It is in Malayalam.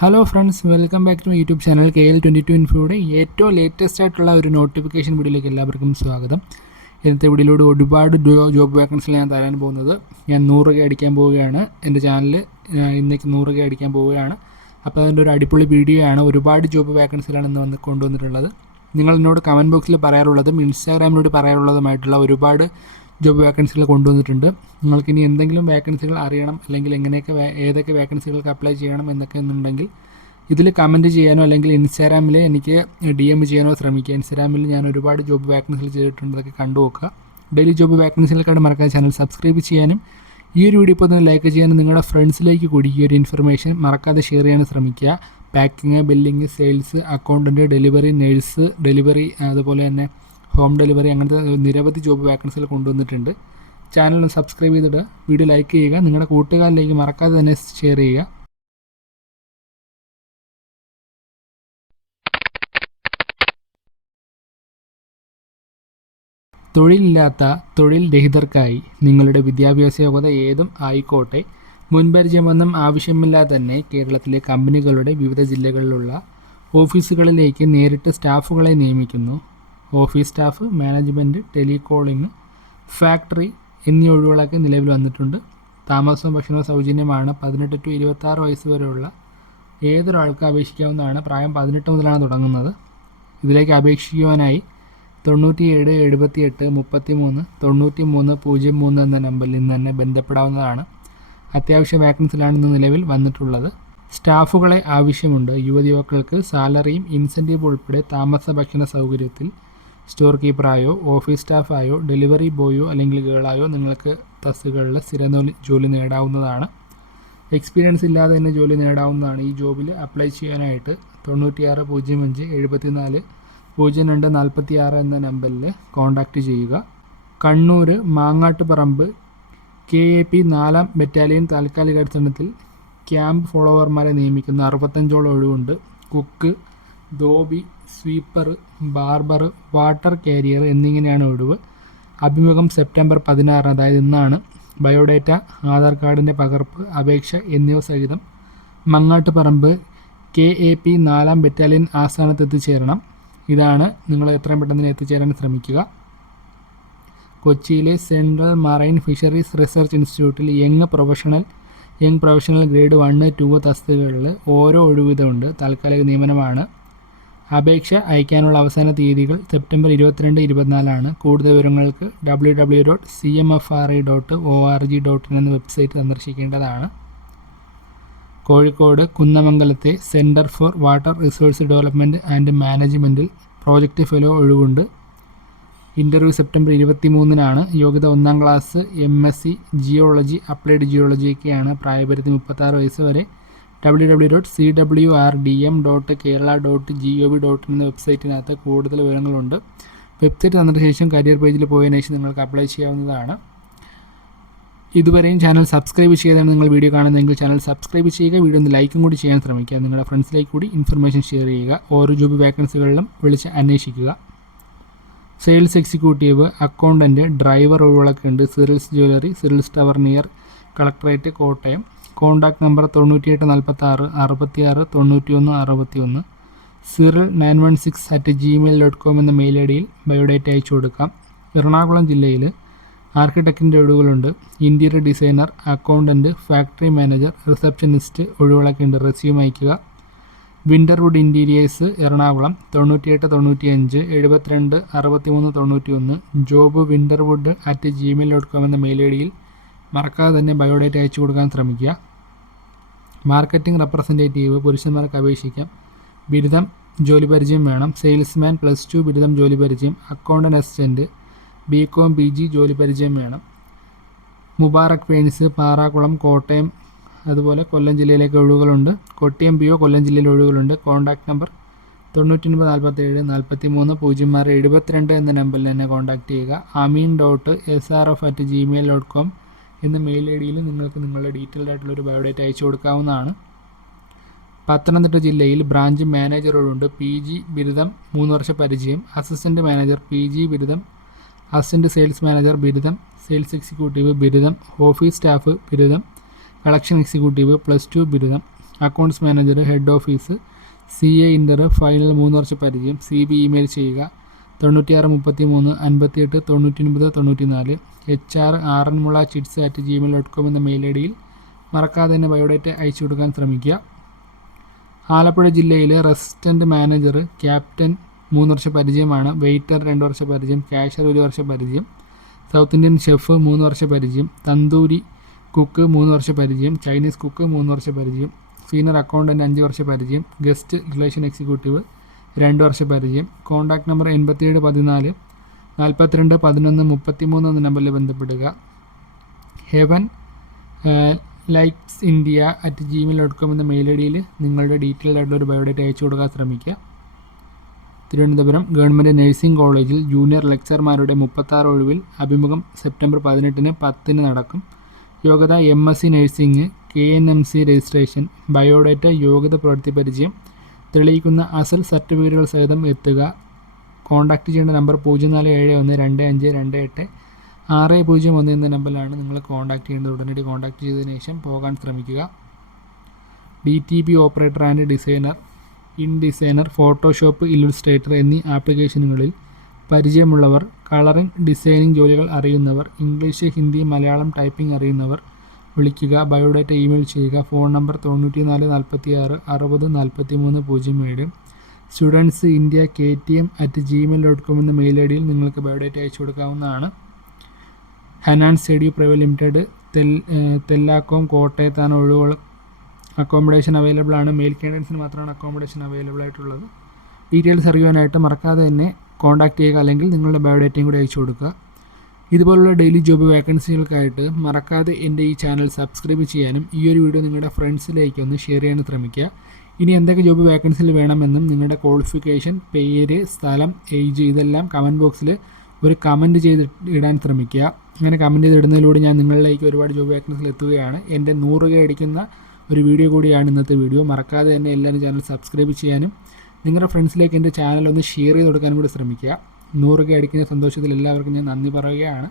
Hello friends welcome back to YouTube channel K L twenty two ഇൻഫോയുടെ ഏറ്റവും ലേറ്റസ്റ്റ് ആയിട്ടുള്ള ഒരു നോട്ടിഫിക്കേഷൻ വീഡിയോയിലേക്ക് എല്ലാവർക്കും സ്വാഗതം. ഇന്നത്തെ വീഡിയോയിലൂടെ ഒരുപാട് ജോബ് വേക്കൻസികൾ ഞാൻ തരാൻ പോകുന്നത്. ഞാൻ നൂറ് കെ അടിക്കാൻ പോവുകയാണ്. എന്റെ ചാനൽ ഇന്നേക്ക് നൂറ് കെ അടിക്കാൻ പോവുകയാണ്. അപ്പോൾ അതിന്റെ ഒരു അടിപൊളി വീഡിയോ ആണ്. ഒരുപാട് ജോബ് വേക്കൻസികളാണ് ഇന്ന് വന്ന് കൊണ്ടുവന്നിട്ടുള്ളത്. നിങ്ങൾ എന്നോട് കമന്റ് ബോക്സിൽ പറയാറുള്ളതും ഇൻസ്റ്റാഗ്രാമിലൂടെ പറയാറുള്ളതുമായിട്ടുള്ള ഒരുപാട് ജോബ് വേക്കൻസികൾ കൊണ്ടുവന്നിട്ടുണ്ട്. നിങ്ങൾക്ക് ഇനി എന്തെങ്കിലും വേക്കൻസികൾ അറിയണം അല്ലെങ്കിൽ എങ്ങനെയൊക്കെ ഏതൊക്കെ വേക്കൻസികൾക്ക് അപ്ലൈ ചെയ്യണം എന്നൊക്കെ എന്നുണ്ടെങ്കിൽ ഇതിൽ കമന്റ് ചെയ്യാനോ അല്ലെങ്കിൽ ഇൻസ്റ്റാഗ്രാമിൽ എനിക്ക് ഡി എം ചെയ്യാനോ ശ്രമിക്കുക. ഇൻസ്റ്റാഗ്രാമിൽ ഞാൻ ഒരുപാട് ജോബ് വേക്കൻസികൾ ചെയ്തിട്ടുണ്ട്. അതൊക്കെ കണ്ടു നോക്കുക. ഡെയിലി ജോബ് വേക്കൻസികളൊക്കെ മറക്കാൻ ചാനൽ സബ്സ്ക്രൈബ് ചെയ്യാനും ഈ ഒരു വീഡിയോ ഇപ്പോൾ തന്നെ ലൈക്ക് ചെയ്യാനും നിങ്ങളുടെ ഫ്രണ്ട്സിലേക്ക് കൂടി ഒരു ഇൻഫർമേഷൻ മറക്കാതെ ഷെയർ ചെയ്യാനും ശ്രമിക്കുക. Packing billing sales accountant delivery nurse delivery അതുപോലെ തന്നെ ഹോം ഡെലിവറി അങ്ങനത്തെ നിരവധി ജോബ് വാക്കൻസികൾ കൊണ്ടുവന്നിട്ടുണ്ട്. ചാനൽ സബ്സ്ക്രൈബ് ചെയ്തിട്ട് വീഡിയോ ലൈക്ക് ചെയ്യുക നിങ്ങളുടെ കൂട്ടുകാരിലേക്ക് മറക്കാതെ തന്നെ ഷെയർ ചെയ്യുക. തൊഴിലില്ലാത്ത തൊഴിൽ രഹിതർക്കായി നിങ്ങളുടെ വിദ്യാഭ്യാസ യോഗ്യത ഏതും ആയിക്കോട്ടെ. മുൻപരിചയമൊന്നും ആവശ്യമില്ലാതെ തന്നെ കേരളത്തിലെ കമ്പനികളുടെ വിവിധ ജില്ലകളിലുള്ള ഓഫീസുകളിലേക്ക് നേരിട്ട് സ്റ്റാഫുകളെ നിയമിക്കുന്നു. Office staff management telecalling factory എന്നീ ഒഴിവുകളൊക്കെ നിലവിൽ വന്നിട്ടുണ്ട്. താമസവും ഭക്ഷണവും സൗജന്യമാണ്. പതിനെട്ട് ടു ഇരുപത്താറ് വയസ്സ് വരെയുള്ള ഏതൊരാൾക്കും അപേക്ഷിക്കാവുന്നതാണ്. പ്രായം പതിനെട്ട് മുതലാണ് തുടങ്ങുന്നത്. ഇതിലേക്ക് അപേക്ഷിക്കുവാനായി തൊണ്ണൂറ്റിയേഴ് എഴുപത്തിയെട്ട് മുപ്പത്തി മൂന്ന് തൊണ്ണൂറ്റി മൂന്ന് പൂജ്യം മൂന്ന് എന്ന നമ്പറിൽ നിന്ന് തന്നെ ബന്ധപ്പെടാവുന്നതാണ്. അത്യാവശ്യ വാക്കൻസിലാണ് ഇന്ന് നിലവിൽ വന്നിട്ടുള്ളത്. സ്റ്റാഫുകളെ ആവശ്യമുണ്ട്. യുവതി യുവാക്കൾക്ക് സാലറിയും ഇൻസെന്റീവ് ഉൾപ്പെടെ താമസ ഭക്ഷണ സൗകര്യത്തിൽ സ്റ്റോർ കീപ്പറായോ ഓഫീസ് സ്റ്റാഫായോ ഡെലിവറി ബോയോ അല്ലെങ്കിൽ ഗേളായോ നിങ്ങൾക്ക് തസ്സുകളിൽ സ്ഥിര ജോലി നേടാവുന്നതാണ്. എക്സ്പീരിയൻസ് ഇല്ലാതെ തന്നെ ജോലി നേടാവുന്നതാണ്. ഈ ജോബിൽ അപ്ലൈ ചെയ്യാനായിട്ട് തൊണ്ണൂറ്റിയാറ് പൂജ്യം അഞ്ച് പൂജ്യം രണ്ട് നാൽപ്പത്തി ആറ് എന്ന നമ്പറിൽ കോൺടാക്റ്റ് ചെയ്യുക. Kannur Mangattuparamba K A P നാലാം ബറ്റാലിയൻ താൽക്കാലിക അടിസ്ഥാനത്തിൽ ക്യാമ്പ് ഫോളോവർമാരെ നിയമിക്കുന്ന അറുപത്തഞ്ചോളം ഒഴിവുണ്ട്. Cook dhobi sweeper barber water carrier എന്നിങ്ങനെയാണ് ഒഴിവ്. അഭിമുഖം സെപ്റ്റംബർ പതിനാറിന് അതായത് ഇന്നാണ്. ബയോഡേറ്റ ആധാർ കാർഡിന്റെ പകർപ്പ് അപേക്ഷ എന്നിവ സഹിതം മങ്ങാട്ടുപറമ്പ് കെ എ പി നാലാം ബറ്റാലിയൻ ആസ്ഥാനത്ത് എത്തിച്ചേരണം. ഇതാണ് നിങ്ങൾ എത്രയും പെട്ടെന്ന് എത്തിച്ചേരാൻ ശ്രമിക്കുക. കൊച്ചിയിലെ സെൻട്രൽ മറൈൻ ഫിഷറീസ് റിസർച്ച് ഇൻസ്റ്റിറ്റ്യൂട്ടിൽ young professional young professional grade one two തസ്തികകളിൽ ഓരോ ഒഴിവിധമുണ്ട് താൽക്കാലിക നിയമനമാണ്. അപേക്ഷ അയക്കാനുള്ള അവസാന തീയതികൾ സെപ്റ്റംബർ ഇരുപത്തിരണ്ട് ഇരുപത്തിനാലാണ്. കൂടുതൽ വിവരങ്ങൾക്ക് W W dot C M F R I dot O R G dot in എന്ന വെബ്സൈറ്റ് സന്ദർശിക്കേണ്ടതാണ്. Kozhikode കുന്നമംഗലത്തെ centre for water resource development and മാനേജ്മെന്റിൽ പ്രോജക്റ്റ് ഫെലോ ഒഴിവുണ്ട്. ഇന്റർവ്യൂ സെപ്റ്റംബർ ഇരുപത്തി മൂന്നിനാണ് യോഗ്യത ഒന്നാം class M S C geology applied ജിയോളജിയൊക്കെയാണ് പ്രായപരിധി മുപ്പത്താറ് വയസ്സ് വരെ W W dot C W R D M dot Kerala dot G O V dot എന്ന വെബ്സൈറ്റിനകത്ത് കൂടുതൽ വിവരങ്ങളുണ്ട്. വെബ്സൈറ്റ് തന്നതിന് ശേഷം കരിയർ പേജിൽ പോയതിനു ശേഷം നിങ്ങൾക്ക് അപ്ലൈ ചെയ്യാവുന്നതാണ്. ഇതുവരെയും ചാനൽ സബ്സ്ക്രൈബ് ചെയ്താണ് നിങ്ങൾ വീഡിയോ കാണുന്നതെങ്കിൽ ചാനൽ സബ്സ്ക്രൈബ് ചെയ്യുക വീഡിയോ ഒന്ന് ലൈക്കും കൂടി ചെയ്യാൻ ശ്രമിക്കുക. നിങ്ങളുടെ ഫ്രണ്ട്സിലേക്ക് കൂടി ഇൻഫർമേഷൻ ഷെയർ ചെയ്യുക ഓരോ ജോബ് വേക്കൻസികളിലും വിളിച്ച് അന്വേഷിക്കുക. സെയിൽസ് എക്സിക്യൂട്ടീവ് അക്കൗണ്ടന്റ് ഡ്രൈവർ ഒഴിവുകളൊക്കെ ഉണ്ട്. Cyril's jewellery Cyril's tower near collectorate Kottayam. Contact number തൊണ്ണൂറ്റിയെട്ട് നാൽപ്പത്താറ് അറുപത്തിയാറ് തൊണ്ണൂറ്റി ഒന്ന് അറുപത്തി ഒന്ന് Cyril nine one six at Gmail dot com എന്ന മെയിൽ ഐ ഡിയിൽ ബയോഡേറ്റ അയച്ചു കൊടുക്കാം. എറണാകുളം ജില്ലയിൽ ആർക്കിടെക്റ്റിന്റെ ഒഴിവുകളുണ്ട്. Interior designer accountant factory manager receptionist ഒഴിവുകളൊക്കെ ഉണ്ട് റെസ്യൂം അയയ്ക്കുക. Winterwood interiors Ernakulam. തൊണ്ണൂറ്റിയെട്ട് തൊണ്ണൂറ്റിയഞ്ച് എഴുപത്തിരണ്ട് അറുപത്തിമൂന്ന് തൊണ്ണൂറ്റി ഒന്ന് job Winterwood at Gmail dot com എന്ന മെയിൽ ഐ ഡിയിൽ മറക്കാതെ തന്നെ ബയോഡേറ്റ അയച്ചു കൊടുക്കാൻ ശ്രമിക്കുക. മാർക്കറ്റിംഗ് റെപ്രസെന്റേറ്റീവ് പുരുഷന്മാർക്ക് അപേക്ഷിക്കാം. ബിരുദം ജോലി പരിചയം വേണം. സെയിൽസ്മാൻ പ്ലസ് ടു ബിരുദം ജോലി പരിചയം. Accountant assistant B com P G ജോലി പരിചയം വേണം. മുബാറക് പെയിൻസ് പാറാക്കുളം കോട്ടയം അതുപോലെ കൊല്ലം ജില്ലയിലേക്ക് ഒഴിവുകളുണ്ട്. കൊട്ടിയം പി ഒ കൊല്ലം ജില്ലയിൽ ഒഴിവുകളുണ്ട്. കോൺടാക്ട് നമ്പർ തൊണ്ണൂറ്റൊൻപത് നാൽപ്പത്തേഴ് നാൽപ്പത്തി മൂന്ന് പൂജ്യം ആറ് എഴുപത്തിരണ്ട് എന്ന നമ്പറിൽ തന്നെ കോൺടാക്ട് ചെയ്യുക. Ameen dot S R F at Gmail dot com എന്ന മെയിൽ ഐ ഡിയിൽ നിങ്ങൾക്ക് നിങ്ങളുടെ ഡീറ്റെയിൽഡ് ആയിട്ടുള്ള ഒരു ബയോഡേറ്റ അയച്ചു കൊടുക്കാവുന്നതാണ്. പത്തനംതിട്ട ജില്ലയിൽ ബ്രാഞ്ച് മാനേജറുകളുണ്ട് പി ജി ബിരുദം മൂന്ന് വർഷ പരിചയം. അസിസ്റ്റന്റ് മാനേജർ പി ജി ബിരുദം അസിസ്റ്റന്റ് സെയിൽസ് മാനേജർ ബിരുദം സെയിൽസ് എക്സിക്യൂട്ടീവ് ബിരുദം ഓഫീസ് സ്റ്റാഫ് ബിരുദം കളക്ഷൻ എക്സിക്യൂട്ടീവ് പ്ലസ് ടു ബിരുദം accounts manager head office C A inter final മൂന്ന് വർഷ പരിചയം സി ബി ഇമെയിൽ ചെയ്യുക തൊണ്ണൂറ്റിയാറ് മുപ്പത്തി മൂന്ന് അൻപത്തിയെട്ട് തൊണ്ണൂറ്റി ഒൻപത് തൊണ്ണൂറ്റി നാല് H R Aranmula chits at Gmail dot com എന്ന മെയിൽ ഐ ഡിയിൽ മറക്കാതെ തന്നെ ബയോഡേറ്റ അയച്ചു കൊടുക്കാൻ ശ്രമിക്കുക. ആലപ്പുഴ ജില്ലയിലെ റെസിസ്റ്റന്റ് മാനേജർ ക്യാപ്റ്റൻ മൂന്ന് വർഷ പരിചയമാണ് വെയിറ്റർ രണ്ട് വർഷ പരിചയം ക്യാഷർ ഒരു വർഷ പരിചയം സൗത്ത് ഇന്ത്യൻ ഷെഫ് മൂന്ന് വർഷ പരിചയം തന്തൂരി കുക്ക് മൂന്ന് വർഷ പരിചയം ചൈനീസ് കുക്ക് മൂന്ന് വർഷ പരിചയം സീനിയർ അക്കൗണ്ടന്റ് അഞ്ച് വർഷ പരിചയം ഗസ്റ്റ് റിലേഷൻ എക്സിക്യൂട്ടീവ് രണ്ട് വർഷ പരിചയം കോൺടാക്ട് നമ്പർ എൺപത്തിയേഴ് പതിനാല് നാൽപ്പത്തിരണ്ട് പതിനൊന്ന് മുപ്പത്തി മൂന്ന് എന്ന നമ്പറിൽ ബന്ധപ്പെടുക. Heaven likes India at Gmail dot com എന്ന മെയിൽ ഐ ഡിയിൽ നിങ്ങളുടെ ഡീറ്റെയിൽഡ് ആയിട്ടുള്ള ഒരു ബയോഡേറ്റ് അയച്ചു കൊടുക്കാൻ ശ്രമിക്കുക. തിരുവനന്തപുരം ഗവൺമെന്റ് നഴ്സിംഗ് കോളേജിൽ ജൂനിയർ ലെക്ചർമാരുടെ മുപ്പത്താറ് ഒഴിവിൽ അഭിമുഖം സെപ്റ്റംബർ പതിനെട്ടിന് പത്തിന് നടക്കും. യോഗ്യത M S C nursing K N M C registration biodata യോഗ്യത പ്രവൃത്തി പരിചയം തെളിയിക്കുന്ന അസൽ സർട്ടിഫിക്കറ്റുകൾ സഹിതം എത്തുക. കോൺടാക്റ്റ് ചെയ്യേണ്ട നമ്പർ പൂജ്യം നാല് ഏഴ് ഒന്ന് രണ്ട് അഞ്ച് രണ്ട് എട്ട് ആറ് പൂജ്യം ഒന്ന് എന്ന നമ്പറിലാണ് നിങ്ങൾ കോൺടാക്ട് ചെയ്യേണ്ടത്. ഉടനടി കോൺടാക്ട് ചെയ്തതിന് ശേഷം പോകാൻ ശ്രമിക്കുക. D T P operator and designer in designer Photoshop Illustrator എന്നീ ആപ്ലിക്കേഷനുകളിൽ പരിചയമുള്ളവർ കളറിംഗ് ഡിസൈനിങ് ജോലികൾ അറിയുന്നവർ ഇംഗ്ലീഷ് ഹിന്ദി മലയാളം ടൈപ്പിംഗ് അറിയുന്നവർ വിളിക്കുക. ബയോഡാറ്റ ഇമെയിൽ ചെയ്യുക. ഫോൺ നമ്പർ തൊണ്ണൂറ്റി നാല് നാൽപ്പത്തി ആറ് അറുപത് നാൽപ്പത്തി മൂന്ന് പൂജ്യം ഏഴ്. Students India K T M at Gmail dot com എന്ന മെയിൽ ഐ ഡിയിൽ നിങ്ങൾക്ക് ബയോഡേറ്റ അയച്ചു കൊടുക്കാവുന്നതാണ്. ഹനാൻ സ്റ്റഡി പ്രൈവറ്റ് ലിമിറ്റഡ് തെൽ തെല്ലാക്കോം കോട്ടയത്താണ് ഒഴിവുകൾ അക്കോമഡേഷൻ അവൈലബിൾ ആണ്. മെയിൽ കാൻഡിഡേറ്റ്സിന് മാത്രമാണ് അക്കോമഡേഷൻ അവൈലബിൾ ആയിട്ടുള്ളത്. ഡീറ്റെയിൽസ് അറിയുവാനായിട്ട് മറക്കാതെ തന്നെ കോൺടാക്ട് ചെയ്യുക അല്ലെങ്കിൽ നിങ്ങളുടെ ബയോഡേറ്റയും കൂടി അയച്ചു കൊടുക്കുക. ഇതുപോലുള്ള ഡെയിലി ജോബ് വേക്കൻസികൾക്കായിട്ട് മറക്കാതെ എന്റെ ഈ ചാനൽ സബ്സ്ക്രൈബ് ചെയ്യാനും ഈ ഒരു വീഡിയോ നിങ്ങളുടെ ഫ്രണ്ട്സിലേക്ക് ഒന്ന് ഷെയർ ചെയ്യാനും ശ്രമിക്കുക. ഇനി എന്തൊക്കെ ജോബ് വേക്കൻസിയിൽ വേണമെന്നും നിങ്ങളുടെ ക്വാളിഫിക്കേഷൻ പേര് സ്ഥലം ഏജ് ഇതെല്ലാം കമന്റ് ബോക്സിൽ ഒരു കമന്റ് ചെയ്ത് ഇടാൻ ശ്രമിക്കുക. അങ്ങനെ കമന്റ് ചെയ്തിടുന്നതിലൂടെ ഞാൻ നിങ്ങളിലേക്ക് ഒരുപാട് ജോബ് വേക്കൻസിൽ എത്തുകയാണ്. എന്റെ നൂറ് കെ അടിക്കുന്ന ഒരു വീഡിയോ കൂടിയാണ് ഇന്നത്തെ വീഡിയോ മറക്കാതെ തന്നെ എല്ലാവരും ചാനൽ സബ്സ്ക്രൈബ് ചെയ്യാനും നിങ്ങളുടെ ഫ്രണ്ട്സിലേക്ക് എന്റെ ചാനൽ ഒന്ന് ഷെയർ ചെയ്ത് കൊടുക്കാനും കൂടി ശ്രമിക്കുക. നൂറ് കെ അടിക്കുന്ന സന്തോഷത്തിൽ എല്ലാവർക്കും ഞാൻ നന്ദി പറയുകയാണ്.